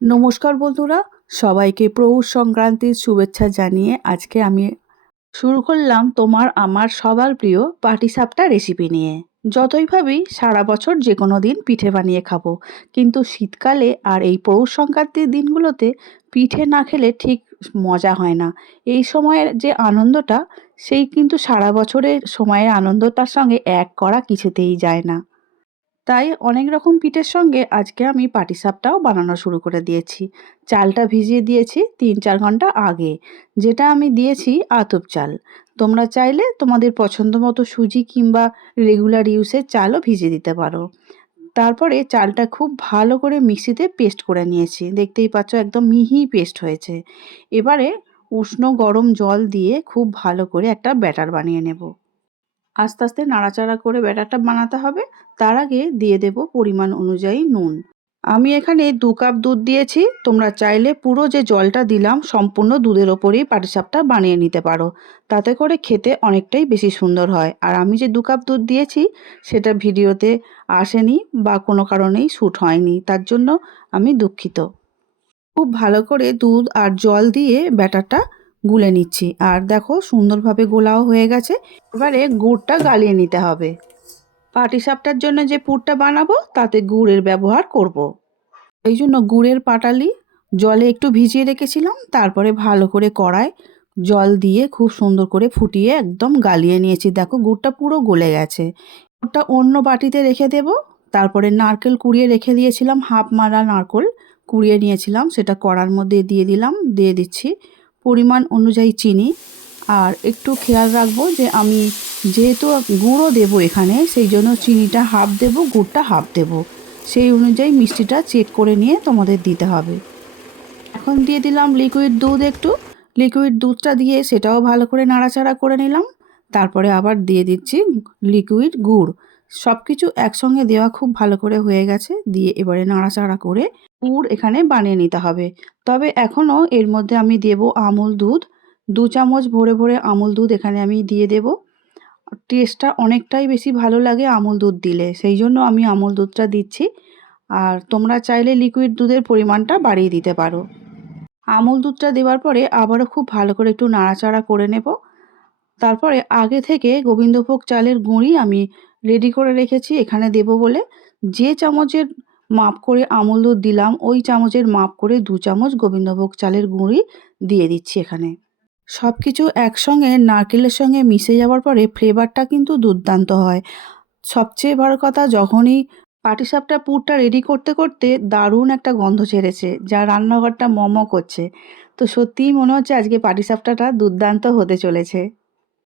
নমস্কার বন্ধুরা, সবাইকে পৌষ সংক্রান্তির শুভেচ্ছা জানিয়ে আজকে আমি শুরু করলাম তোমার আমার সবার প্রিয় পাটিসাপটা রেসিপি নিয়ে। যতই ভাবি সারা বছর যে কোনো দিন পিঠে বানিয়ে খাব, কিন্তু শীতকালে আর এই পৌষ সংক্রান্তির দিনগুলোতে পিঠে না খেলে ঠিক মজা হয় না। এই সময়ের যে আনন্দটা, সেই কিন্তু সারা বছরের সময়ের আনন্দটার সঙ্গে এক করা কিছুতেই যায় না। তাই অনেক রকম পিঠের সঙ্গে আজকে আমি পাটিসাপটাও বানানো শুরু করে দিয়েছি। চালটা ভিজিয়ে দিয়েছি তিন চার ঘণ্টা আগে, যেটা আমি দিয়েছি আতপ চাল। তোমরা চাইলে তোমাদের পছন্দ মতো সুজি কিংবা রেগুলার ইউসের চালও ভিজিয়ে দিতে পারো। তারপরে চালটা খুব ভালো করে মিক্সিতে পেস্ট করে নিয়েছি। দেখতেই পাচ্ছ একদম মিহি পেস্ট হয়েছে। এবারে উষ্ণ গরম জল দিয়ে খুব ভালো করে একটা ব্যাটার বানিয়ে নেব। আস্তে আস্তে নাড়াচাড়া করে ব্যাটারটা বানাতে হবে। তার আগে দিয়ে দেব পরিমাণ অনুযায়ী নুন। আমি এখানে দু কাপ দুধ দিয়েছি। তোমরা চাইলে পুরো যে জলটা দিলাম সম্পূর্ণ দুধের ওপরেই পাটিসাপটা বানিয়ে নিতে পারো। তাতে করে খেতে অনেকটাই বেশি সুন্দর হয়। আর আমি যে দু কাপ দুধ দিয়েছি, সেটা ভিডিওতে আসেনি বা কোনো কারণেই শ্যুট হয়নি। তার জন্য আমি দুঃখিত। খুব ভালো করে দুধ আর জল দিয়ে ব্যাটারটা গুলে নিচ্ছি। আর দেখো, সুন্দরভাবে গোলাও হয়ে গেছে। এবারে গুড়টা গালিয়ে নিতে হবে। পাটিসাপটার জন্য যে পুরটা বানাবো, তাতে গুড়ের ব্যবহার করব। এই জন্য গুড়ের পাটালি জলে একটু ভিজিয়ে রেখেছিলাম। তারপরে ভালো করে কড়ায় জল দিয়ে খুব সুন্দর করে ফুটিয়ে একদম গালিয়ে নিয়েছি। দেখো, গুড়টা পুরো গলে গেছে। গুড়টা অন্য বাটিতে রেখে দেব। তারপরে নারকেল কুড়িয়ে রেখে দিয়েছিলাম। হাফ মারা নারকেল কুড়িয়ে নিয়েছিলাম। সেটা কড়ার মধ্যে দিয়ে দিলাম। দিয়ে দিচ্ছি। পরিমাণ অনুযায়ী চিনি। আর একটু খেয়াল রাখব যে আমি যেহেতু গুঁড়ো দেবো এখানে, সেই জন্য চিনিটা হাফ দেবো, গুড়টা হাফ দেবো। সেই অনুযায়ী মিষ্টিটা চেক করে নিয়ে তোমাদের দিতে হবে। এখন দিয়ে দিলাম লিকুইড দুধ একটু। লিকুইড দুধটা দিয়ে সেটাও ভালো করে নাড়াচাড়া করে নিলাম। তারপরে আবার দিয়ে দিচ্ছি লিকুইড গুড়। সব কিছু একসঙ্গে দেওয়া খুব ভালো করে হয়ে গেছে। দিয়ে এবারে নাড়াচাড়া করে পুর এখানে বানিয়ে নিতে হবে। তবে এখনও এর মধ্যে আমি দেব আমুল দুধ। দু চামচ ভরে ভরে আমুল দুধ এখানে আমি দিয়ে দেব। টেস্টটা অনেকটাই বেশি ভালো লাগে আমুল দুধ দিলে। সেই জন্য আমি আমুল দুধটা দিচ্ছি। আর তোমরা চাইলে লিকুইড দুধের পরিমাণটা বাড়িয়ে দিতে পারো। আমুল দুধটা দেওয়ার পরে আবারও খুব ভালো করে একটু নাড়াচাড়া করে নেব। তারপরে আগে থেকে গোবিন্দভোগ চালের গুঁড়ি আমি রেডি করে রেখেছি, এখানে দেব বলে। যে চামচের মাপ করে আমুল দুধ দিলাম, ওই চামচের মাপ করে দু চামচ গোবিন্দভোগ চালের গুঁড়ি দিয়ে দিচ্ছি এখানে। সব কিছু একসঙ্গে নারকেলের সঙ্গে মিশে যাওয়ার পরে ফ্লেভারটা কিন্তু দুর্দান্ত হয়। সবচেয়ে বড় কথা, যখনই পাটিসাপটা পুরটা রেডি করতে করতে দারুণ একটা গন্ধ ছেড়েছে, যা রান্নাঘরটা মম করছে। তো সত্যিই মনে হচ্ছে আজকে পাটিসাপটাটা দুর্দান্ত হতে চলেছে।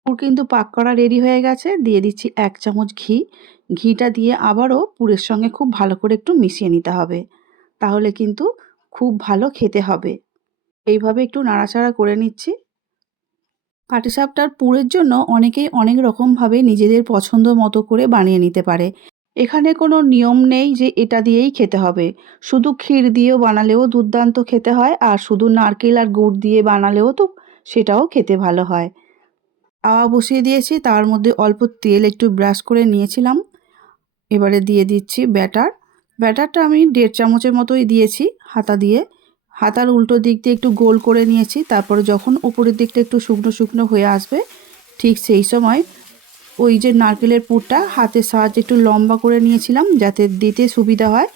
পুর কিন্তু পাক করা রেডি হয়ে গেছে। দিয়ে দিচ্ছি এক চামচ ঘি। ঘিটা দিয়ে আবারও পুরের সঙ্গে খুব ভালো করে একটু মিশিয়ে নিতে হবে। তাহলে কিন্তু খুব ভালো খেতে হবে। এইভাবে একটু নাড়াচাড়া করে নিচ্ছি। পাটিসাপটার পুরের জন্য অনেকেই অনেক রকমভাবে নিজেদের পছন্দ মতো করে বানিয়ে নিতে পারে। এখানে কোনো নিয়ম নেই যে এটা দিয়েই খেতে হবে। শুধু ক্ষীর দিয়েও বানালেও দুর্দান্ত খেতে হয়, আর শুধু নারকেল আর গুড় দিয়ে বানালেও তো সেটাও খেতে ভালো হয়। তাওয়া বসিয়ে দিয়েছি। তার মধ্যে অল্প তেল একটু ব্রাশ করে নিয়েছিলাম। এবারে দিয়ে দিচ্ছি ব্যাটার। ব্যাটারটা আমি দেড় চামচের মতোই দিয়েছি হাতা দিয়ে। হাতার উল্টো দিক দিয়ে একটু গোল করে নিয়েছি। তারপরে যখন উপরের দিকটা একটু শুকনো শুকনো হয়ে আসবে, ঠিক সেই সময় ওই যে নারকেলের পুরটা হাতের সাহায্যে একটু লম্বা করে নিয়েছিলাম যাতে দিতে সুবিধা হয়।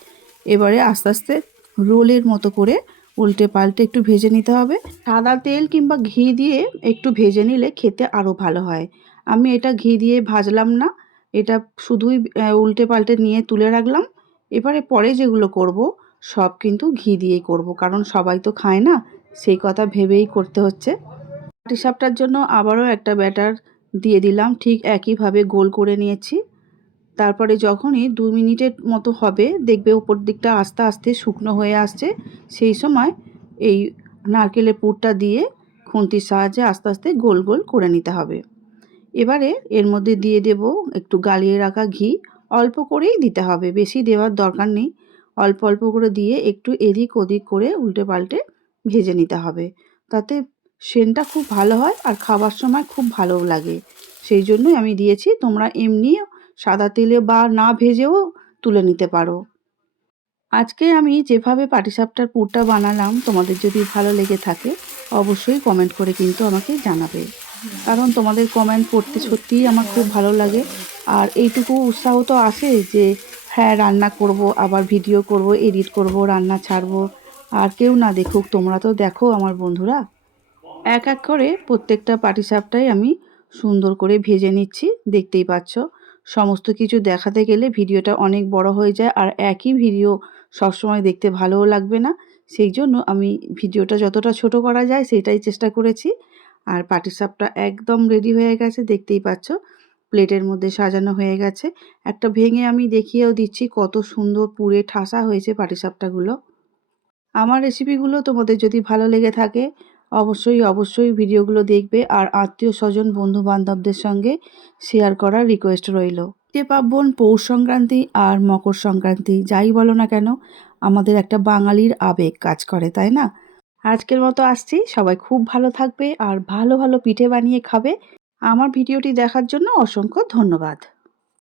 এবারে আস্তে আস্তে রোলের মতো করে উল্টে পাল্টে একটু ভেজে নিতে হবে। সাদা তেল কিংবা ঘি দিয়ে একটু ভেজে নিলে খেতে আরও ভালো হয়। আমি এটা ঘি দিয়ে ভাজলাম না। এটা শুধুই উল্টে পাল্টে নিয়ে তুলে রাখলাম। এবারে পরে যেগুলো করব, সব কিন্তু ঘি দিয়েই করব। কারণ সবাই তো খায় না, সেই কথা ভেবেই করতে হচ্ছে। পাটিসাপটার জন্য আবারও একটা ব্যাটার দিয়ে দিলাম। ঠিক একইভাবে গোল করে নিয়েছি। তারপরে যখনই দু মিনিটের মতো হবে, দেখবে ওপর দিকটা আস্তে আস্তে শুকনো হয়ে আসছে। সেই সময় এই নারকেলের পুরটা দিয়ে খুন্তির সাহায্যে আস্তে আস্তে গোল গোল করে নিতে হবে। এবারে এর মধ্যে দিয়ে দেব একটু গালিয়ে রাখা ঘি। অল্প করেই দিতে হবে, বেশি দেওয়ার দরকার নেই। অল্প অল্প করে দিয়ে একটু এদিক ওদিক করে উল্টে পাল্টে ভেজে নিতে হবে। তাতে সেনটা খুব ভালো হয় আর খাবার সময় খুব ভালোও লাগে। সেই জন্যই আমি দিয়েছি, তোমরা এমনি সাদা তেলে বা না ভেজেও তুলে নিতে পারো। আজকে আমি যেভাবে পাটিসাপটার পুরটা বানালাম, তোমাদের যদি ভালো লেগে থাকে, অবশ্যই কমেন্ট করে কিন্তু আমাকে জানাবে। কারণ তোমাদের কমেন্ট পড়তে সত্যিই আমার খুব ভালো লাগে। আর এইটুকু উৎসাহ তো আসে যে হ্যাঁ রান্না করব, আবার ভিডিও করব এডিট করব, রান্না ছাড়ব। আর কেউ না দেখুক, তোমরা তো দেখো আমার বন্ধুরা। এক এক করে প্রত্যেকটা পাটিসাপটাই আমি সুন্দর করে ভেজে নিচ্ছি, দেখতেই পাচ্ছ। সমস্ত কিছু দেখাতে গেলে ভিডিওটা অনেক বড় হয়ে যায় আর একই ভিডিও সবসময় দেখতে ভালোও লাগবে না। সেই জন্য আমি ভিডিওটা যতটা ছোট করা যায় সেটাই চেষ্টা করেছি। আর পাটিসাপটা একদম রেডি হয়ে গেছে, দেখতেই পাচ্ছ। প্লেটের মধ্যে সাজানো হয়ে গেছে। একটা ভেঙে আমি দেখিয়েও দিচ্ছি কত সুন্দর পুরে ঠাসা হয়েছে পাটিসাপটাগুলো আমার রেসিপিগুলো তোমাদের যদি ভালো লেগে থাকে অবশ্যই অবশ্যই ভিডিওগুলো দেখবে আর আত্মীয় স্বজন বন্ধু বান্ধবদের সঙ্গে শেয়ার করার রিকোয়েস্ট রইল। যে পার্বণ, পৌষ সংক্রান্তি আর মকর সংক্রান্তি, যাই বলো না কেন, আমাদের একটা বাঙালির আবেগ কাজ করে, তাই না? আজকের মতো আসছি। সবাই খুব ভালো থাকবে আর ভালো ভালো পিঠে বানিয়ে খাবে। আমার ভিডিওটি দেখার জন্য অসংখ্য ধন্যবাদ।